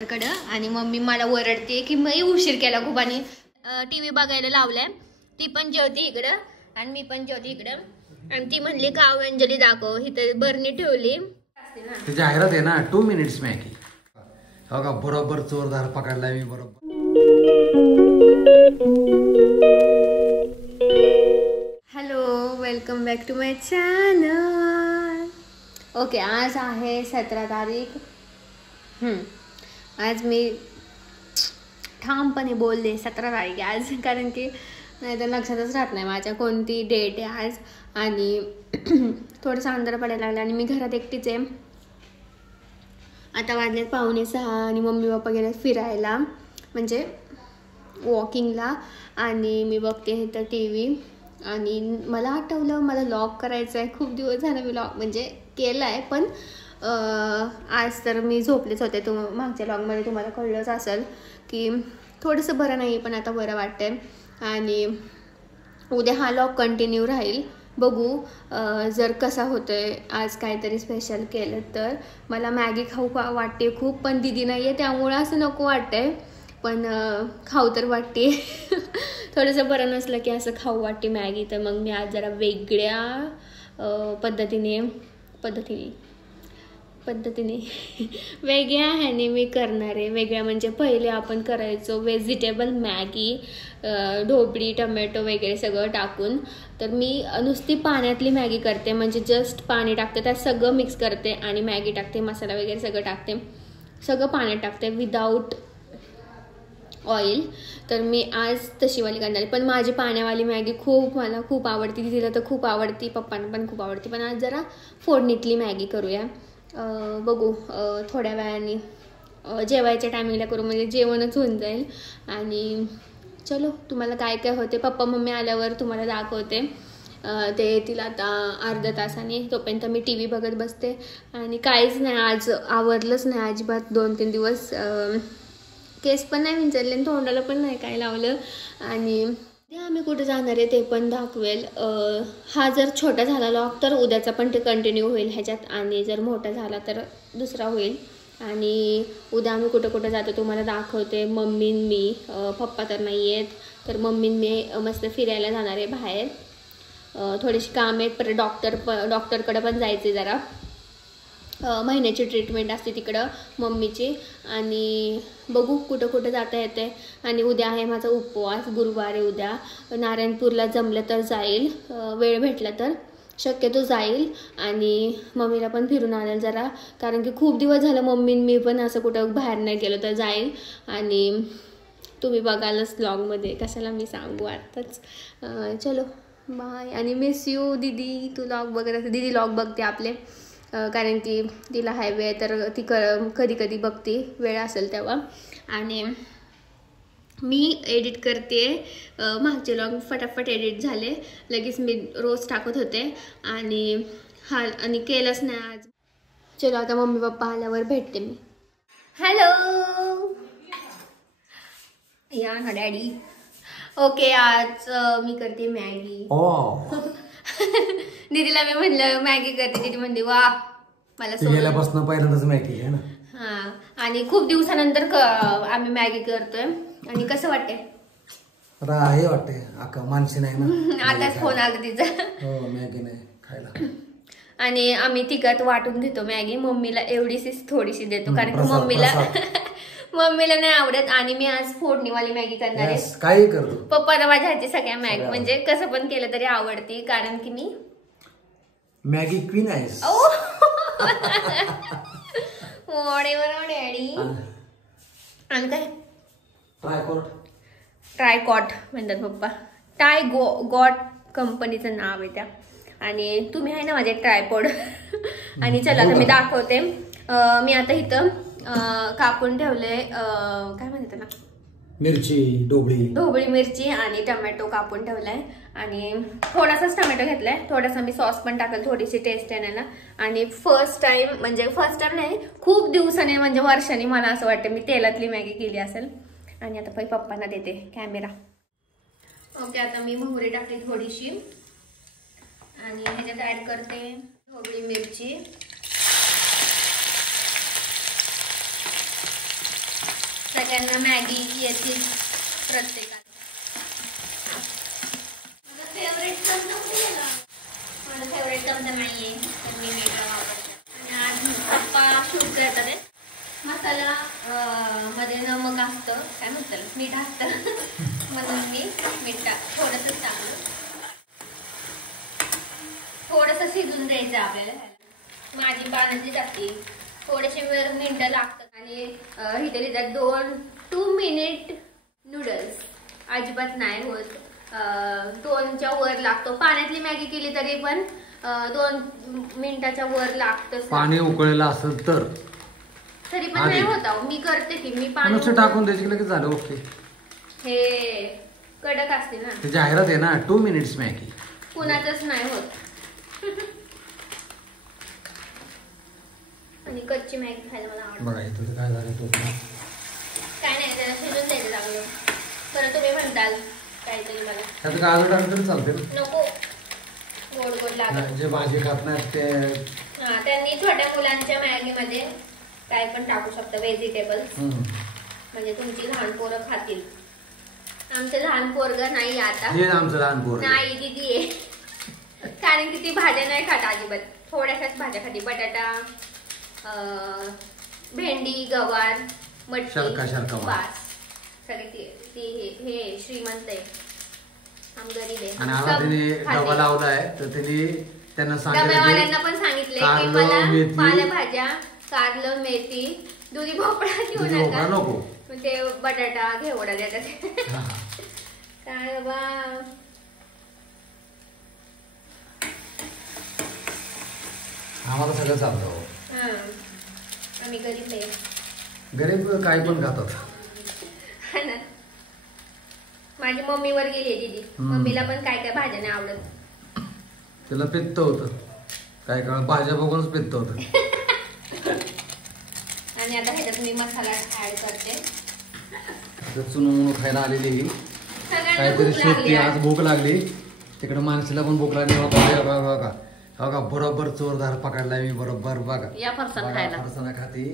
कडं आणि मम्मी मला ओरडते की मी उशीर केला खूप आणि टीव्ही बघायला लावलाय. ती पण जेवती इकडं आणि मी पण जेवती इकडं आणि ती म्हणली काव अंजली दाखव इथं बरणी ठेवली. ती जाहिरात आहे ना 2 मिनिट्स मॅगी. हो का बरोबर चोरदार पकडला मी बरोबर. Hello welcome back to my channel. Okay आज आहे 17 तारीख. आज मी ठामपणे बोलले 17 तारीख आज, कारण की नाही तर लक्षातच राहत नाही माझ्या कोणती डेट आहे आज. आणि थोडंसं अंधार पडायला लागलं आणि मी घरात एकटीच आहे. आता वाजलेत 5:45 आणि मम्मी पप्पा गेले फिरायला म्हणजे वॉकिंगला आणि मी बघते तर टी आणि मला आठवलं मला व्लॉग करायचं आहे. खूप दिवस झाला मी व्लॉग म्हणजे केला आहे, पण आज तर मी झोपलेच होते. मागच्या व्लॉगमध्ये तुम्हाला कळलंच असेल की थोडंसं बरं नाही, पण आता बरं वाटतंय. आणि उद्या हा व्लॉग कंटिन्यू राहील. बघू जर कसा होतोय. आज काहीतरी स्पेशल केलं तर. मला मॅगी खाऊ वाटते खूप, पण दीदी नाही आहे त्यामुळं असं नको वाटतंय, पण खाऊ तर वाटते. थोडंसं बरं नसलं की असं खाऊ वाटते मॅगी. तर मग मी आज जरा वेगळ्या पद्धतीने वेगळ्या ह्याने मी करणार आहे. वेगळ्या म्हणजे पहिले आपण करायचो व्हेजिटेबल मॅगी, ढोबळी टमॅटो वगैरे सगळं टाकून. तर मी नुसती पाण्यातली मॅगी करते, म्हणजे जस्ट पाणी टाकते, त्यात सगळं मिक्स करते आणि मॅगी टाकते, मसाला वगैरे सगळं टाकते, सगळं पाण्यात टाकते विदाऊट ऑइल. तर मी आज तशीवाली करणार आहे. पण माझी पाण्यावाली मॅगी मला खूप आवडती. दिदीला तर खूप आवडती, पप्पांना पण खूप आवडती. पण आज जरा फोडणीतली मॅगी करूया. बघू थोड्या वेळाने जेवायच्या टायमिंगला करू, म्हणजे जेवणच होऊन जाईल. आणि चलो तुम्हाला काय काय होते पप्पा मम्मी आल्यावर तुम्हाला दाखवते. ते येतील आता अर्ध्या तासाने. तोपर्यंत मी टी व्ही बघत बसते. आणि काहीच नाही आज आवरलंच नाही अजिबात 2-3 दिवस. केस पण नाही विंचरले आणि तोंडाला पण नाही काय लावलं. आणि आम्ही कुठे जाणार आहे ते पण दाखवेल. हा जर छोटा झाला व्लॉग तर उद्याचा पण ते कंटिन्यू होईल ह्याच्यात, आणि जर मोठा झाला तर दुसरा होईल. आणि उद्या आम्ही कुठं जातो तुम्हाला दाखवते. मम्मी मी, पप्पा तर नाही आहेत, तर मम्मी मी मस्त फिरायला जाणार आहे बाहेर. थोडीशी काम आहेत, परत डॉक्टरकडे पण जायचे जरा. महिन्याची ट्रीटमेंट असते तिकडं मम्मीची. आणि बघू कुठं जाता येते. आणि उद्या आहे माझा उपवास, गुरुवार आहे उद्या. नारायणपूरला जमलं तर जाईल, वेळ भेटला तर शक्यतो जाईल. आणि मम्मीला पण फिरून आणेल जरा, कारण की खूप दिवस झालं मम्मी मी पण असं कुठं बाहेर नाही गेलो तर जाईल. आणि तुम्ही बघालच व्लॉगमध्ये, कशाला मी सांगू आताच. चलो बाय. आणि मिस यू दीदी. तू व्लॉग बघत असते, दीदी व्लॉग बघते आपले, कारण की तिला हाय वेळ तर ती कधी बघते वेळ असेल तेव्हा. आणि मी एडिट करते. मागचे व्लॉग फटाफट एडिट झाले, लगेच मी रोज टाकत होते आणि केलंच नाही आज. चलो आता मम्मी पप्पा आल्यावर भेटते मी. हॅलो या ना डॅडी. ओके आज मी करते मॅगी. दीदीला मी म्हणलं मॅगी करते, दीदी म्हणली वा मला गेल्यापासून पहिल्यांदाच मॅगी आहे ना. हा, आणि खूप दिवसानंतर आम्ही मॅगी करतोय. आणि कसं वाटतंय? हे वाटतंय अक्का मानसी नाही ना. आताच फोन आला तिचा. हो मॅगी नाही खायला. आणि आम्ही तिघात वाटून घेतो मॅगी. मम्मीला एवढीशीच थोडीशी देतो, कारण की मम्मीला नाही आवडत. आणि मी आज फोडणीवाली मॅगी करणार आहे. काही करतो पप्पाला माझ्या हातची सगळ्या मॅगी म्हणजे कसं पण केलं तरी आवडती, कारण की मी मॅगी क्वीन आहे. डॅडी. आणि काय ट्रायकॉट म्हणतात पप्पा. गॉट कंपनीचं नाव आहे त्या. आणि तुम्ही आहे ना माझे ट्रायपॉड. आणि चला आता मी दाखवते. मी आता इथं कापून ठेवले, काय म्हणते ना, मिरची, ढोबळी मिरची आणि टमॅटो कापून ठेवलाय. आणि थोडासाच टमॅटो घेतलाय, थोडासा मी सॉस पण टाकल थोडीशी टेस्ट येण्याला. आणि फर्स्ट टाइम नाही, खूप दिवसाने म्हणजे वर्षाने मला असं वाटतं मी तेलातली मॅगी केली असेल. आणि आता पप्पांना देते कॅमेरा. ओके आता मी मोहरी टाकली थोडीशी आणि ह्याच्यात ऍड करते ढोबळी मिरची. सगळ्यांना मॅगी येते प्रत्येकाला. फेवरेट चमचा नाहीये तर मी वेगळा वापरते. आणि आज पप्पा शूट करतात आहे. मसाला मध्ये नमक असतं, काय म्हणतात मीठ असतं म्हणून मी मीठ थोडंसं टाकलं. थोडंसं शिजून द्यायचं आपल्याला. माझी पाण्याची टाकी थोडेसे मिनिटं लागतात. आणि इथे लिहितात 2 मिनिट नूडल्स. अजिबात नाही होत, 2च्या वर लागतो. पाण्यातली मॅगी केली तरी पण 2 मिनिटाच्या वर लागतं. पाणी उकळलेलं असेल तर तरी पण नाही होता. मी करते की मी पाणी टाकून द्यायची लगेच झालं. ओके, हे कडक असते ना. ते जाहिरात आहे ना 2 मिनिट्स मॅगी. कुणाचंच नाही होत. आणि कच्ची मॅगी खायला मला आवडते. बघा इथं काय झालं तो काय नाही, त्याला शिजून द्यायचं चांगलं. खरं तुम्ही म्हणताल काहीतरी मला त्यात गाजर टाकलं तरी चालते. नको, गोड गोड लागत. जे भाजी खात नाही ते त्यांनी छोट्या मुलांच्या मॅगी मध्ये काय पण टाकू शकतं, व्हेजिटेबल्स. म्हणजे तुमची लहान पोरं खातील. आमचं लहान पोरग नाही आता. हे आमचं लहान पोरग नाही दिदी आहे. कारण की ती भाज्या नाही खात अजिबात. थोड्याशाच भाज्या खाती. बटाटा, भेंडी, गवार, मटकी, बास. सगळे हे श्रीमंत आहे, आम गरीब आहे. आणि आम्हाला तिने डबा लावलाय तर त्यांना डब्यावाल्यांना पण सांगितलंय की मला पालेभाज्या, कारलं, मेथी, दुधी भोपळा घेऊ नका. नको ते बटाटा घेवडा देतात. काय बाबा, आम्हाला सगळं चालतं. आम्ही गरीब आहे. गरीब काय पण खातात. माझी मम्मीवर गेली दीदी. मम्मीला पण काय काय भाज्या नाही आवडत. तिला पित्त होतं काय काय भाज्या बघूनच पित्त होतं. आणि आता ह्याच्यात मी मसाला ऍड करते. चुनमुन खायला आलेली काहीतरी शेती. आज भूक लागली. तिकडे माणसाला पण भूक लागली. बघा बरोबर चोरदार पकडलाय मी. बरोबर बघा या फरसाण खाती.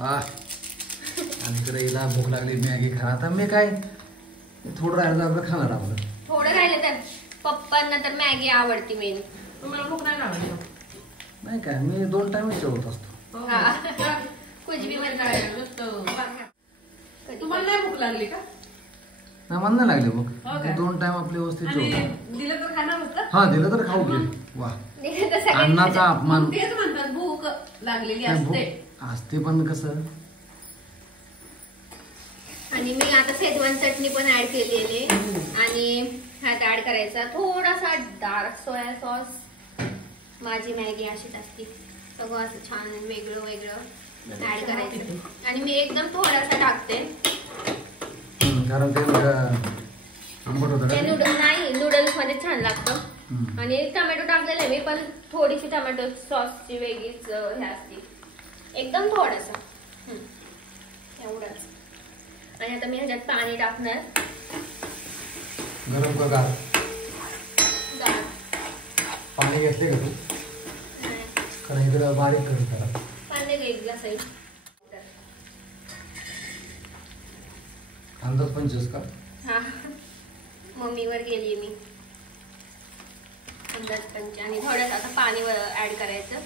आणि इकडे हिला भूक लागली मॅगी खा. आता मी काय थोडं राहिलं आपलं खाणार. आपलं थोडं राहिलं तर पप्पांना तर मॅगी आवडती. मेन तुम्हाला भूक नाही लागली? नाही काय, मी 2 टाइमच जेवत असतो. कुछ भी तुम्हाला नाही भूक लागली का? नाही मला नाही लागली भूक. 2 टाइम आपले व्यवस्थित जेवतो. दिलं तर खाणार होतं. हा दिलं तर खाऊ घे. वा, अन्नाचा अपमान. तेच म्हणतात भूक लागलेली असते पण कसं. आणि मी आता शेजवान चटणी पण ऍड केलेली. आणि ह्यात ऍड करायचा थोडासा डार्क सोया सॉस. माझी मॅगी अशीच असते. सगळं असं छान वेगळं वेगळं ऍड करायचं. आणि मी एकदम थोडासा टाकते कारण ते आंबट होतं. ते नूडल्स मध्ये छान लागतं. आणि टोमॅटो टाकलेलं आहे मी, पण थोडीशी टोमॅटो सॉसची वेगळीच हे असते. एकदम थोडासा एवढंच. आणि आता मी ह्याच्यात पाणी टाकणार. गरम का गार? पाणी घेतले का तू? कारण इकडे बारीक करून करा. पाणी घेतलं असेल. अंदाज 25 का? हा, मम्मीवर गेली मी. अंदाज 5. आणि थोडंसं आता पाणी ऍड करायचं.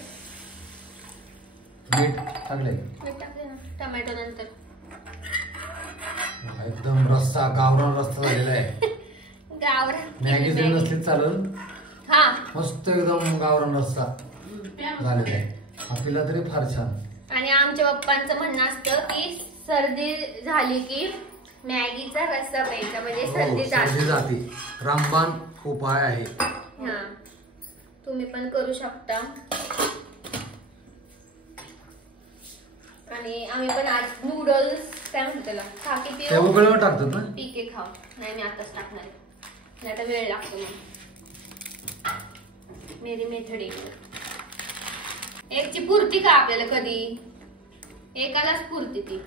मीठ टाकलंय? मीठ टाकले ना टोमॅटो नंतर. एकदम रस्सा, गावरान रस्सा झालेला आहे. गावरान मॅगी जरी नसली चालेल. हा, मस्त एकदम गावरान रस्सा झालेला आहे. आपल्याला तरी फार छान. आणि आमच्या पप्पांचं म्हणणं असतं की सर्दी झाली की मॅगीचा रस्सा प्यायचा, म्हणजे सर्दी जाते. रामबाण उपाय आहे. हा, तुम्ही पण करू शकता. आणि आम्ही पण आज नूडल्स काय म्हणतो त्याला खाकी पिऊ. उकळीवर टाकतात ना? पीके खाऊ. नाही मी आताच टाकणार आहे. नाही तर वेळ लागतो मग. मेरी मेथड एकची पुरती का आपल्याला? कधी एकालाच पुरती ती.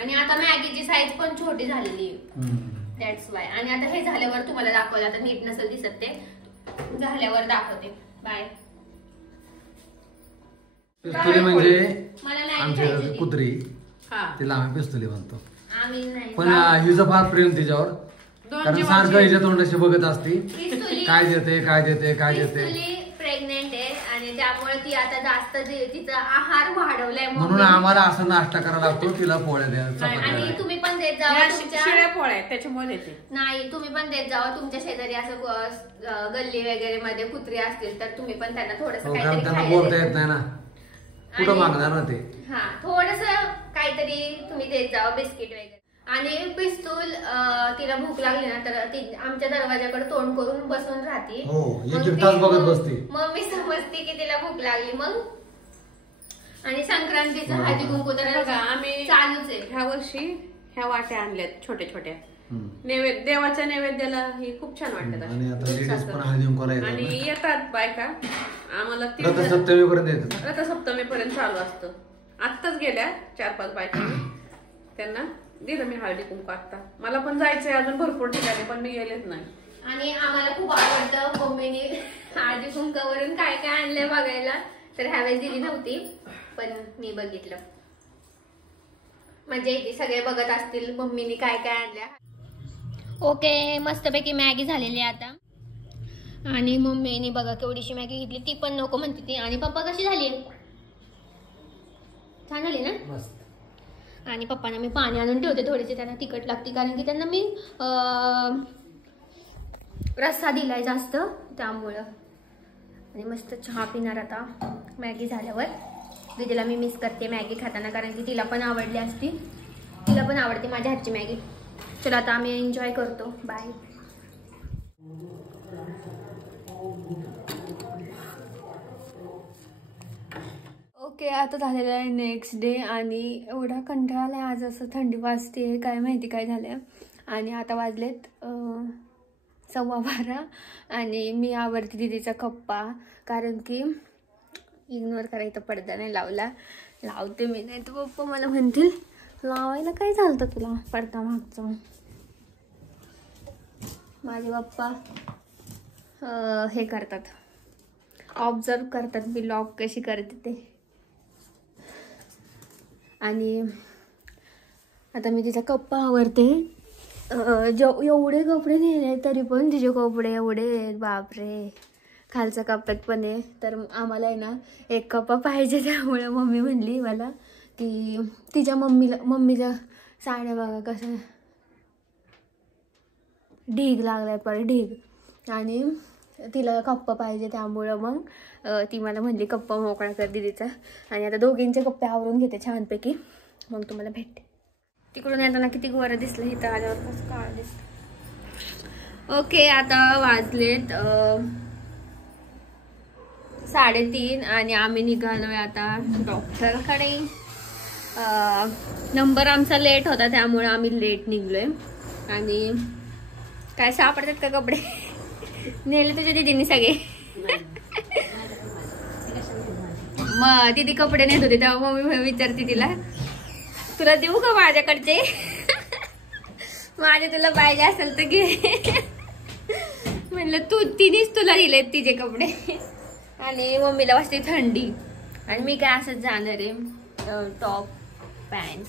आणि आता मॅगीची साईज पण छोटी झालेली आहे. That's why. आणि आता हे झाल्यावर तुम्हाला दाखवलं. आता नीट नसेल दिसत ते, झाल्यावर दाखवते. बाय. म्हणजे आमच्या कुत्री तिला आम्ही पिस्तुली म्हणतो. आम्ही नाही. पण हिचं फार प्रेम तिच्यावर, कारण सारखं हिच्या तोंडाशी बघत असते काय देते काय देते काय देते. प्रेग्नेंट आहे आणि त्यामुळे ती आता जास्त तिचा आहार वाढवलाय म्हणून आम्हाला असं नाश्ता करायला लागतो, तिला पोळ्या द्या. आणि तुम्ही पण देत जावा शिळ्या पोळ्या त्याच्यामुळे देते. नाही तुम्ही पण देत जावा तुमच्या शेजारी असं गल्ली वगैरे मध्ये कुत्री असतील तर तुम्ही पण त्यांना थोडंसं काहीतरी त्यांना बोलता येत नाही ना, कुठं मागणार ना ते. हा थोडंसं काहीतरी तुम्ही देत जावा, बिस्किट वगैरे. आणि पिस्तूल तिला भूक लागली ना तर ती आमच्या दरवाजाकडे तोंड करून बसून राहते. एक तास बघत बसते. मग मी समजते की तिला भूक लागली. मग आणि संक्रांतीचं हळदी कुंकू तर आम्ही चालूच आहे. ह्या वर्षी ह्या वाट्या आणल्यात छोट्या छोट्या नैवेद्य, देवाच्या नैवेद्याला ही खूप छान वाटतात. आणि आता लेडीज पण हळदी कुंकवाला आणि येतात बायका आम्हाला रथसप्तमी पर्यंत येतात. रथसप्तमी पर्यंत चालू असतं. आत्ताच गेल्या 4-5 बायकांनी, त्यांना दिलं मी हळदी कुंकू. आता मला पण जायचंय अजून भरपूर ठिकाणी, पण मी गेलेच नाही. आणि आम्हाला खूप आवडतं मम्मीने हळदी कुंकावरून काय काय आणलंय बघायला. तर ह्यावेळेस दिली नव्हती पण मी बघितलं. म्हणजे इथे सगळे बघत असतील मम्मीने काय काय आणल्या. ओके मस्तपैकी मॅगी झालेली आहे आता. आणि मम्मीने बघा केवढीशी मॅगी घेतली, ती पण नको म्हणते ती. आणि पप्पा कशी झाली, छान झाली ना. आणि पप्पांना मी पाणी आणून ठेवते थोडीशी, त्यांना तिखट लागते कारण की त्यांना मी रस्सा दिलाय जास्त त्यामुळं. आणि मस्त चहा पिणार आता मॅगी झाल्यावर. दीदीला मी मिस करते मॅगी खाताना कारण की तिला पण आवडली असती, तिला पण आवडते माझ्या हातची मॅगी. चला आता आम्ही एन्जॉय करतो. बाय. ओके आता झालेलं आहे नेक्स्ट डे आणि एवढा कंटाळा आला आहे आज. असं थंडी वाजते काय माहिती काय झालं. आणि आता वाजलेत 12:15 आणि मी आवडते दीदीचा कप्पा कारण की इग्नोर करायचा, पडदा नाही लावला. लावते मी, नाही तर पप्पा मला म्हणतील लावायला काय झालं तुला पडदा मागचं. माझे पप्पा हे करतात, ऑब्झर्व करतात मी लॉक कशी करते ते. आणि आता मी तिचा कप्पा आवडते. एवढे कपडे नेले तरी पण तिचे कपडे एवढे बापरे. खालच्या कप्प्यात पण आहे. तर आम्हाला आहे ना एक कप्पा पाहिजे, त्यामुळे मम्मी म्हणली मला की तिच्या मम्मीच्या साड्या बघा कसं ढीग लागलाय पर ढीग. आणि तिला कप्पा पाहिजे त्यामुळं मग ती मला म्हणली कप्पा मोकळा कर दीदीचा. आणि आता दोघींचे कप्पे आवरून घेते छानपैकी, मग तुम्हाला भेटते. तिकडून येताना किती गोरं दिसलं, इथं आल्यावर कसं काळ दिसतं. ओके आता वाजलेत 3:30 आणि आम्ही निघालोय आता डॉक्टरकडे. नंबर आमचा लेट होता त्यामुळे आम्ही लेट निघलोय. आणि काय सापडतात का कपडे नेले तुझ्या दीदींनी सगळे. मग दीदी कपडे नेत होते तेव्हा मम्मी विचारते तिला तुला देऊ का माझ्याकडचे. माझे तुला पाहिजे असेल तर घे. म्हणलं तिनेच तुला दिलेत तिचे कपडे. आणि मम्मीला वाजते थंडी आणि मी काय असंच जाणार आहे टॉप पॅन्ट.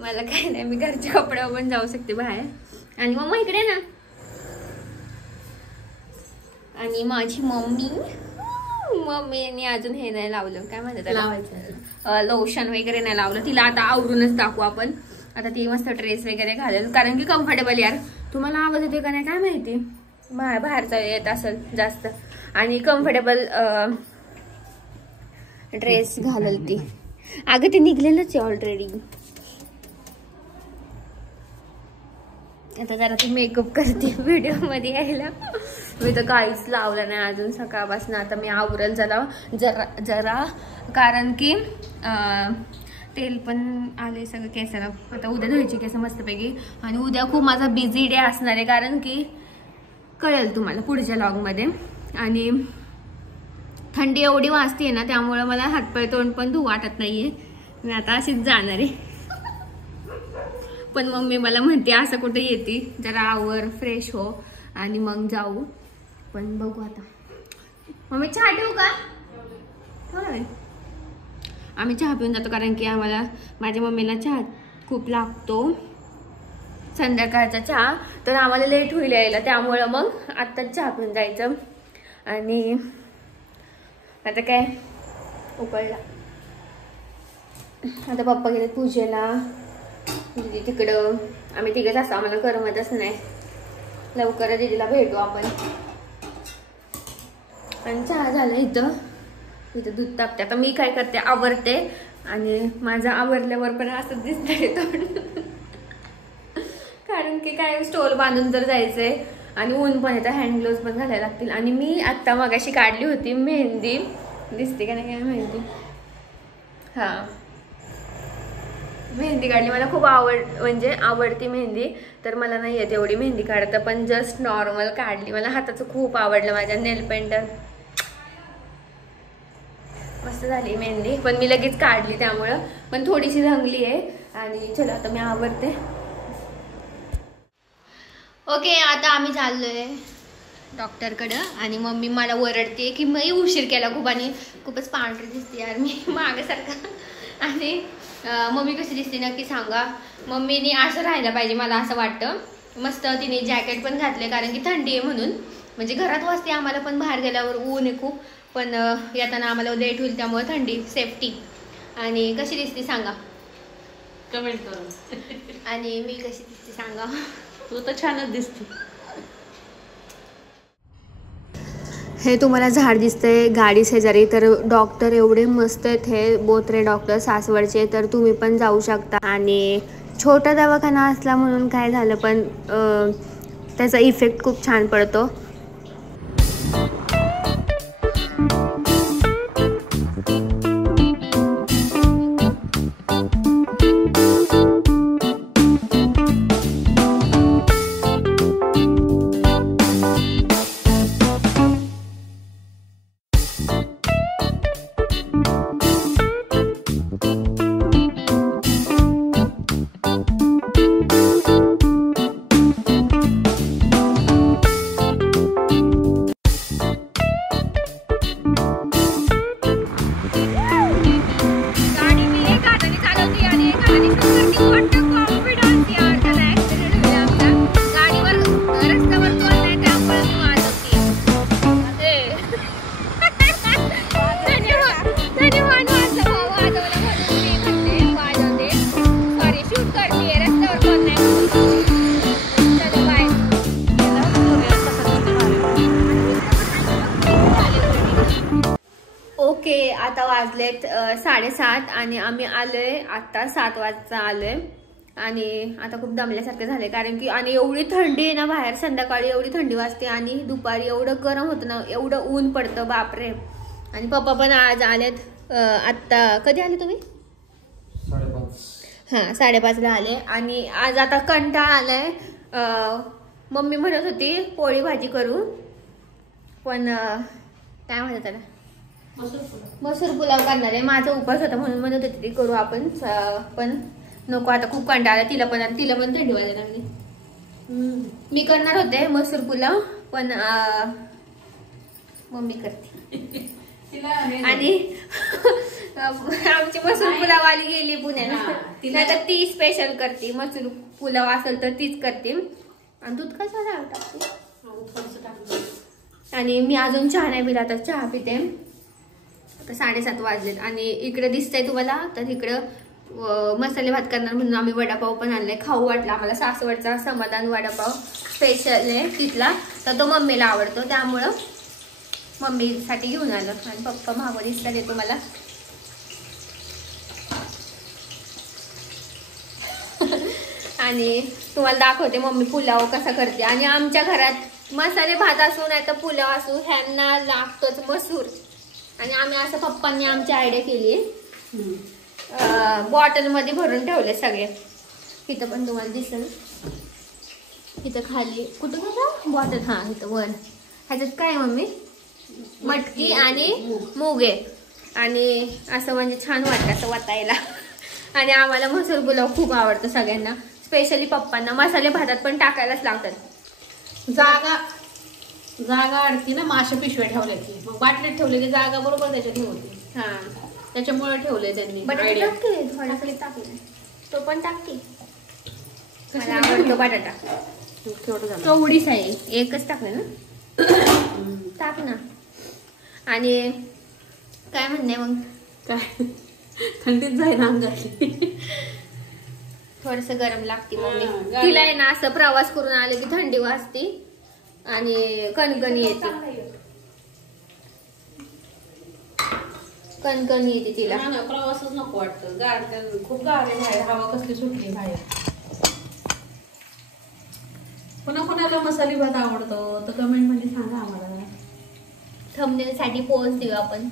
मला काय नाही, मी घरच्या कपड्यावर पण जाऊ शकते बाहेर. आणि मम्मा इकडे ना. आणि माझी मम्मीने अजून हे नाही लावलं, काय म्हणतात त्याला, लोशन वगैरे नाही लावलं. तिला आता आवरूनच टाकू आपण. आता ती मस्त ड्रेस वगैरे घालेल कारण की कम्फर्टेबल. यार तुम्हाला आवाज येते का नाही काय माहिती, बाहेरचा येत असेल जास्त. आणि कम्फर्टेबल ड्रेस घालेल ती. अगं ते निघलेलंच आहे ऑलरेडी. आता जरा ती मेकअप करते व्हिडिओ मध्ये यायला. मी तर काहीच लावलं नाही अजून सकाळपासून. आता मी आवरेल जरा कारण की तेल पण आले सगळं केसाला. आता उद्या धुवायची केस मस्तपैकी. आणि उद्या खूप माझा बिझी डे असणार आहे कारण की कळेल तुम्हाला पुढच्या व्लॉगमध्ये. आणि थंडी एवढी वाजते ना त्यामुळे मला हातपाय तोंड पण धुवू वाटत नाहीये. मी आता अशीच जाणार आहे. पण मम्मी मला म्हणते असं कुठे येते, जरा आवर फ्रेश हो आणि मग जाऊ. पण बघू आता. मम्मी चहा ठेवू का. आम्ही चहा पिऊन जातो, कारण की आम्हाला माझ्या मम्मीला चहा खूप लागतो संध्याकाळचा चहा, तर आम्हाला लेट होईल यायला, त्यामुळं मग आत्ताच चहा पिऊन जायचं. आणि आता काय उकळला. आता पप्पा गेले पूजेला, दिदी तिकडं, आम्ही तिघंच असतो, आम्हाला करमतच नाही. लवकर दिदीला भेटू आपण. आणि चहा झाला इथं दूध तापते. आता मी काय करते, आवरते, आणि माझं आवरल्यावर पण असं दिसतंय तोंड, कारण की काय स्टोल बांधून तर जायचंय आणि ऊन पण येतं, हँड ग्लोव्ज पण घालायला लागतील. आणि मी आत्ता मगाशी काढली होती मेहंदी, दिसते का नाही काय मेहंदी, हा मेहंदी काढली. मला खूप म्हणजे आवडती मेहंदी, तर मला नाही येत एवढी मेहंदी काढता, पण जस्ट नॉर्मल काढली. मला हाताचं खूप आवडलं, माझ्या नेल पेंटर मस्त झाली मेहंदी, पण मी लगेच काढली त्यामुळं, पण थोडीशी रंगली आहे. आणि चला आता मी आवडते. ओके, आता आम्ही चाललोय डॉक्टरकडं, आणि मम्मी मला ओरडते की मी उशीर केला खूप, आणि खूपच पांढरी दिसते यार मी मागेसारखा. आणि मम्मी कशी दिसते नक्की सांगा. मम्मीने असं राहायला पाहिजे, मला असं वाटतं. मस्त तिने जॅकेट पण घातले, कारण की थंडी आहे म्हणून. म्हणजे घरात वाजते आम्हाला, पण बाहेर गेल्यावर ऊन आहे खूप, पण येताना आम्हाला लेट होईल, त्यामुळे थंडी सेफ्टी. आणि कशी दिसते सांगा कमेंट करून. आणि मी कशी दिसते सांगा. तू तर छानच दिसते. हे तुम्हाला झाड दिसतंय गाडी शेजारी, तर डॉक्टर एवढे मस्त आहेत हे बोत्रे डॉक्टर सासवडचे, तर तुम्ही पण जाऊ शकता. आणि छोटा दवाखाना असला म्हणून काय झालं, पण त्याचा इफेक्ट खूप छान पडतो. ओके, आता वाजलेत 7:30 आणि आम्ही आलोय आत्ता 7 वाजता आलोय. आणि आता खूप दमल्यासारखं झालंय, कारण की आणि एवढी थंडी आहे ना बाहेर, संध्याकाळी एवढी थंडी वाजते आणि दुपारी एवढं गरम होतं ना, एवढं ऊन पडतं बापरे. आणि पप्पा पण आज आलेत. आत्ता कधी आले तुम्ही? 5:30. हां, 5:30ला आले. आणि आज आता कंटाळा आलाय. मम्मी म्हणत होती पोळी भाजी करू, पण काय म्हणतात त्याला, मसूर पुलाव करणार आहे. माझा उपास होता म्हणून म्हणत होती ती करू आपण, पण नको आता, खूप कंटाळा तिला पण थंडी वाजायला लागली. मी करणार होते मसूर पुलाव, पण मम्मी करते. आणि आमची मसूर पुलाव वाली गेली पुण्याला, तिला तर ती स्पेशल करते. मसूर पुलाव असेल तर तीच करते. आणि दूध कसं टाकते. आणि मी अजून चहा नाही पिला, तर चहा पिते. आता 7:30 वाजलेत. आणि इकडे दिसतंय तुम्हाला, तर इकडं मसाले भात करणार म्हणून आम्ही वडापाव पण आणलाय. खाऊ वाटला आम्हाला, सासवडचा समाधान वडापाव स्पेशल आहे तिथला, तर तो मम्मीला आवडतो, त्यामुळं मम्मीसाठी घेऊन आलो. आणि पप्पा मागं दिसतात ते तुम्हाला. आणि तुम्हाला दाखवते मम्मी पुलाव कसा करते. आणि आमच्या घरात मसाले भात असू नाही तर पुलाव असू, ह्यांना लागतोच मसूर. आणि आम्ही असं पप्पांनी आमची आयडिया केली, बॉटलमध्ये भरून ठेवले सगळे. इथं पण तुम्हाला दिसेल, इथं खाली कुठं गेलं बॉटल, हां इथं वर. ह्याच्यात काय मम्मी, मटकी आणि मूग आहे. आणि असं म्हणजे छान वाटतं असं वाटायला. आणि आम्हाला मसूर पुलाव खूप आवडतं सगळ्यांना, स्पेशली पप्पांना. मसाले भातात पण टाकायलाच लागतात. जागा अडती ना, माशा पिशव्या ठेवल्याची, मग बाटलीत ठेवले की जागा बरोबर त्याच्यात होती. हां, त्याच्यामुळे ठेवलंय त्यांनी बटाटा idea. टाकते थोडासा टाकले तो पण टाकते. मला आवडतो बटाटा. थोडं झालं. चवडीच आहे एकच टाकलं ना टाक ना. आणि काय म्हणणे मग काय थंडीत जाईल अंगातली. थोडस गरम लागते मम्मी. हा, गरम. तिला आहे ना असं प्रवास करून आले की थंडी वाजते आणि कणकणी येते. कणकणी येते तिला. हा ना, प्रवासच नको वाटतं. गार खूप गार आहे बाहेर, हवा कसली सुटली बाहेर. पुन्हा कोणाला मसाली भात आवडतो तर कमेंट मध्ये सांगा आम्हाला. थंबनेल साठी पोस्ट देऊ आपण.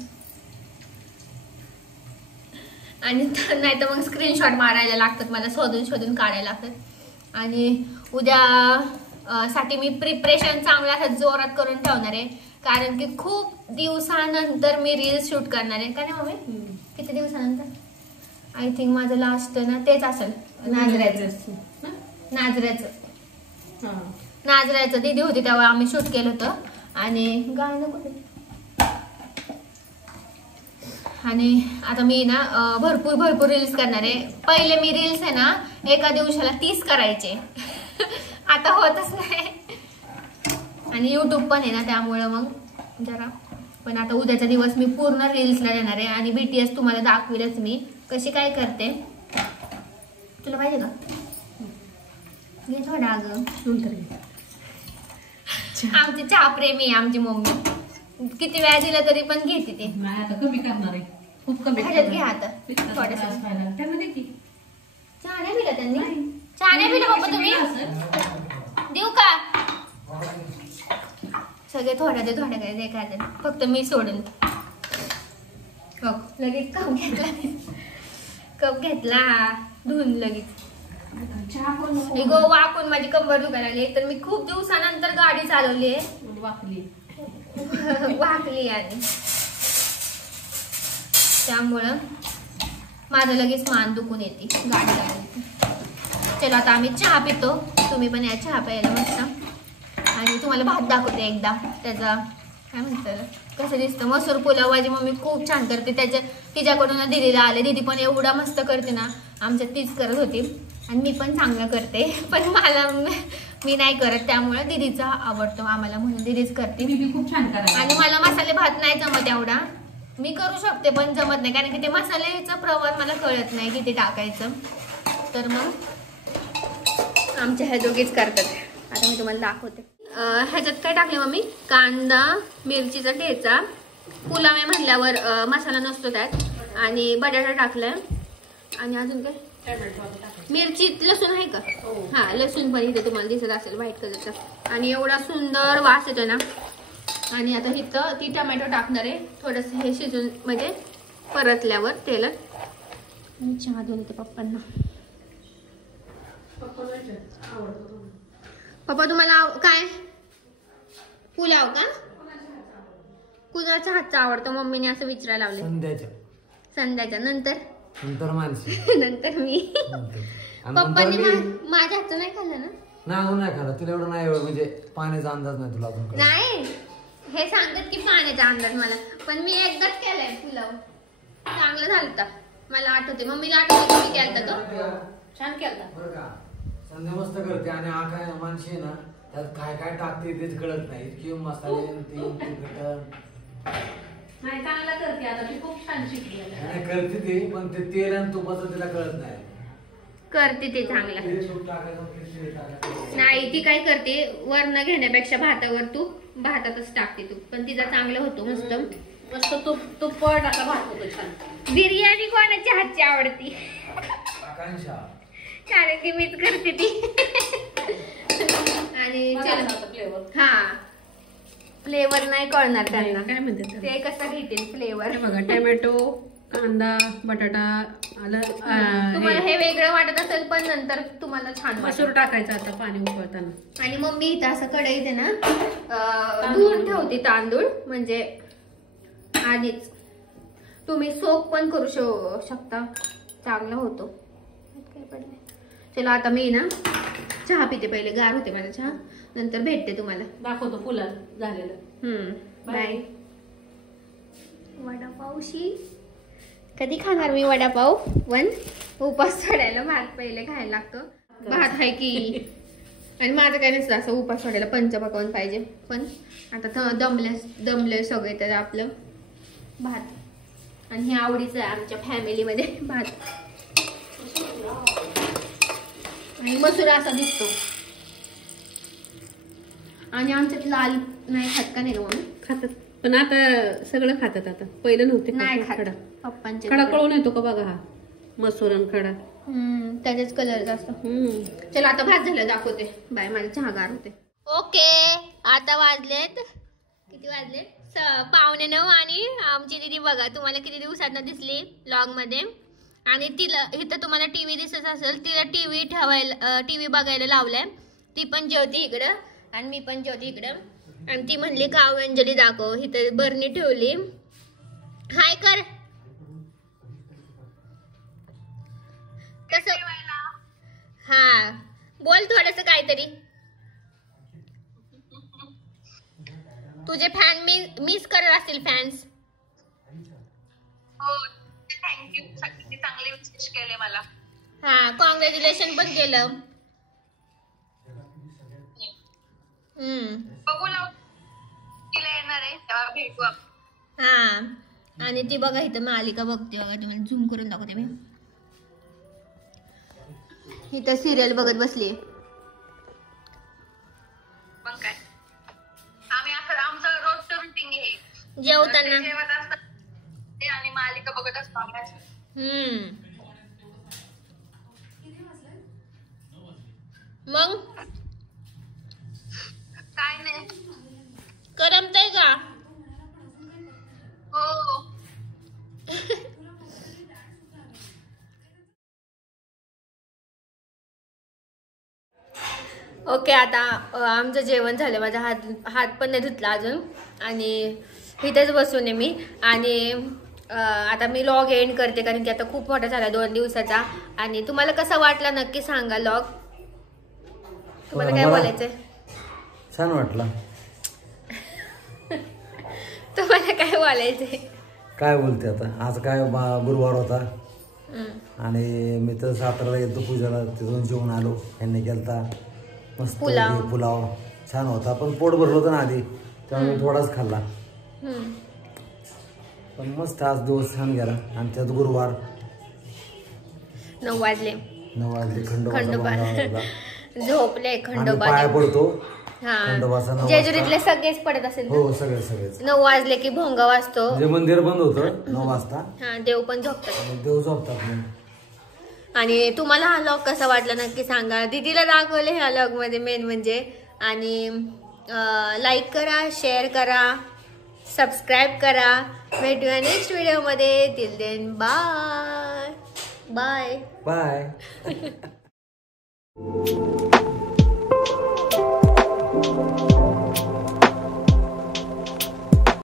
आणि नाही तर मग स्क्रीनशॉट मारायला लागतात मला, शोधून शोधून काढायला लागतात. आणि उद्या साठी मी प्रिपरेशन चांगला असं जोरात करून ठेवणार आहे. कारण की खूप दिवसानंतर मी रील्स शूट करणार आहे. का नाही मम्मी? किती दिवसानंतर? आय थिंक माझं लास्ट ना तेच असेल नाजऱ्याचं दीदी होती तेव्हा आम्ही शूट केलं होतं. आणि गाणं कुठे? आणि आता मी ना भरपूर रील्स करणार आहे. पहिले मी रील्स आहे ना एका दिवसाला 30 करायचे. आता होतच नाही. आणि युट्यूब पण आहे ना त्यामुळं मग जरा. पण आता उद्याचा दिवस मी पूर्ण रील्सला देणार आहे. आणि BTS तुम्हाला दाखवेलच मी कशी काय करते. तुला पाहिजे का? घे थोडा. अगं आमची चहा प्रेमी आहे आमची मम्मी. किती वेळा दिला तरी पण घेते ते. नाही आता कमी करणार आहे, खूप कमी. ह्याच्यात घे आता थोडंसं. त्यामध्ये की चहा नाही पिला त्यांनी? चहा नाही पिला पप्पा तुम्ही? देऊ का? सगळे थोड्या दे थोड्या काय दे काय फक्त मी सोडून. लगेच कप घेतला धुवून लगेच. गो वाकून माझी कंबर दुखायला लागली. तर मी खूप दिवसानंतर गाडी चालवली आहे. वाकली आणि त्यामुळं माझं लगेच मान दुखून येते गाडी चालवली. चलो आता आम्ही चहा पितो. तुम्ही पण या चहा प्यायला मस्त. आणि तुम्हाला भात दाखवते एकदा त्याचा काय म्हणतात कसं दिसतं. मसूर पुलाव माझी मम्मी खूप छान करते. तिच्याकडून दीदीला आले. दीदी पण एवढा मस्त करते ना. आमच्यात तीच करत होती. आणि मी पण चांगलं करते. पण मी नाही करत त्यामुळे दीदीचा आवडतो आम्हाला म्हणून दीदीच करते. खूप छान करा. आणि मला मसाले भात नाही जमत एवढा. मी करू शकते पण जमत नाही कारण की ते मसाल्याचं प्रमाण मला कळत नाही किती टाकायचं. तर मग आमच्या ह्या दोघीच करतात. आता मी तुम्हाला दाखवते. ह्याच्यात काय टाकले मम्मी? कांदा मिरचीचा ठेचा. पुलाव आहे म्हणल्यावर मसाला नसतो त्यात. आणि बटाटा टाकलाय. आणि अजून काय? मिरची लसूण आहे का? हा लसूण पण इथे तुम्हाला दिसत असेल व्हाईट कलरचा. आणि एवढा सुंदर वास येतो ना. आणि आता इथं ती टमॅटो टाकणार आहे. थोडस हे शिजून म्हणजे परतल्यावर तेलात. चहा देऊन येते पप्पांना. पप्पा तुम्हाला काय पुलाव का? कुणाच्या हातचा आवडतो? मम्मीने असं विचारायला लावले. संध्याच्या नंतर मानसी नंतर मी. पप्पांनी माझ्या हातचं नाही खाल्लं ना? नाही खाल्लं. तुला एवढं नाही म्हणजे पाण्याचा अंदाज नाही तुला अजून? नाही हे सांगत की पाण्याचा अंदाज मला. पण मी एकदाच केलाय पुलाव. चांगलं झालं मला आठवते. मम्मीला आठवते तुम्ही केलता तो छान केलता. बरं का संध्या मस्त करते. आणि हा काय माणशी आहे ना त्यात काय काय टाकते तेच कळत नाही. इतके मसाले नाही चांगला करते. आता ती खूप छान शिकली नाही करते ती पण ते तेल आणि तुपाचं तिला कळत नाही. करते ते चांगलं नाही. ती काय करते वरण घेण्यापेक्षा भातावर तूप भातातच टाकते तूप. पण तिचा चांगलं होतो मस्त मस्त तूप टाका भात होतो छान. बिर्याणी कोणाच्या हातची आवडती? कारण की मीच करते ती. आणि हा फ्लेवर नाही कळणार त्यांना. काय म्हणते ते कसं घेतील फ्लेवर? बघा टोमॅटो कांदा बटाटा आलं. तुम्हाला हे वेगळं वाटत असेल पण नंतर तुम्हाला छान मसूर टाकायचं आता पाणी उकळताना. आणि मम्मी इथं असं कढईत आहे ना धुवून ठेवते तांदूळ. म्हणजे आधीच तुम्ही सोप पण करू शकता. चांगला होतो. काय पडलं? चला आता मी ना चहा पिते. पहिले गार होते माझा चहा. नंतर भेटते तुम्हाला. दाखवतो पुलाव झालेलं. बाय. वडापावशी कधी खाणार मी वडापाव पण उपास सोडायला भात पहिले खायला लागतो. भात आहे की आणि माझं काय नसतं असं उपास सोडायला पंचपक्वान्न पाहिजे. पण आता दमले सगळे तर आपलं भात आणि हे आवडीचं आहे आमच्या फॅमिलीमध्ये भात. आणि मसूर असा दिसतो आणि आमच्यात लाल नाही खात का नाही ग मम्मी? खातात पण आता सगळं खातात. आता पहिलं नव्हते नाही खात. खडा पप्पांच्या खडा कळून येतो का बघा हा मसूर आणि खडा. त्याच्याच कलर जास्त. चला आता भात झालं दाखवते. बाय मला चहा गार होते. ओके आता वाजलेत किती वाजले 8:45 आणि आमची दीदी बघा तुम्हाला किती दिवसांना दिसली व्लॉग मध्ये. आणि तिला इथं तुम्हाला टीव्ही दिसत असेल तिला टीव्ही बघायला लावलाय. ती पण जेवती इकडं आणि मी पण जेवती इकडं. आणि ती म्हणली काव अंजली दाखव. इथं बरणी ठेवली. हाय कर तस. हा बोल थोडस काहीतरी. तुझे फॅन मिस करत असतील फॅन्स. हो थँक्यू सगळ्यांनी चांगले विशेष केले मला. हा कॉंग्रॅच्युलेशन पण केलं. बघू तिला येणार आहे तेव्हा भेटू आपण. हा आणि ती बघा इथं मालिका बघते बघा. तुम्हाला झूम करून दाखवते मी. इथं सिरियल बघत बसली. मग काय आम्ही असं आमचं रोजचं रुटीन आहे. जेवताना जेवत असतात आणि मालिका बघत असतो आम्ही असं. मग काय नाही करमतंय का? हो ओके आता आमचं जेवण झालं. माझा हात पण नाही धुतला अजून आणि इथेच बसून आहे मी. आणि आता मी लॉग एंड करते कारण की आता खूप मोठा झाला 2 दिवसाचा. आणि तुम्हाला कसा वाटला नक्की सांगा लॉग. तुम्हाला काय बोलायचंय? छान वाटला. तुम्हाला काय बोलायचंय? काय बोलते आता. आज काय गुरुवार होता आणि मी तर साताराला गेलो पूजाला. तिथून जेवून आलो. यांनी केलता मस्त पुलाव छान होता. पण पोट भरलं होतं ना आधी त्यामुळे थोडाच खाल्ला. पण मस्त आज दिवस छान गेला. आणि त्यात गुरुवार 9 वाजले. खंडोबा झोपले खंडोबा. पाया पडतो. हा जेजुरीतले सगळेच पडत असेल. हो सगळेच 9 वाजले की भोंगा वाजतो. म्हणजे मंदिर बंद होतं 9 वाजता. हा देव पण झोपतात. देव झोपतात. आणि तुम्हाला हा लॉग कसा वाटला नक्की सांगा. दीदीला दाखवले ह्या लॉग मध्ये मेन म्हणजे. आणि लाईक करा, शेअर करा, सबस्क्राईब करा. भेटूया नेक्स्ट व्हिडिओ मध्ये. Till then bye bye bye.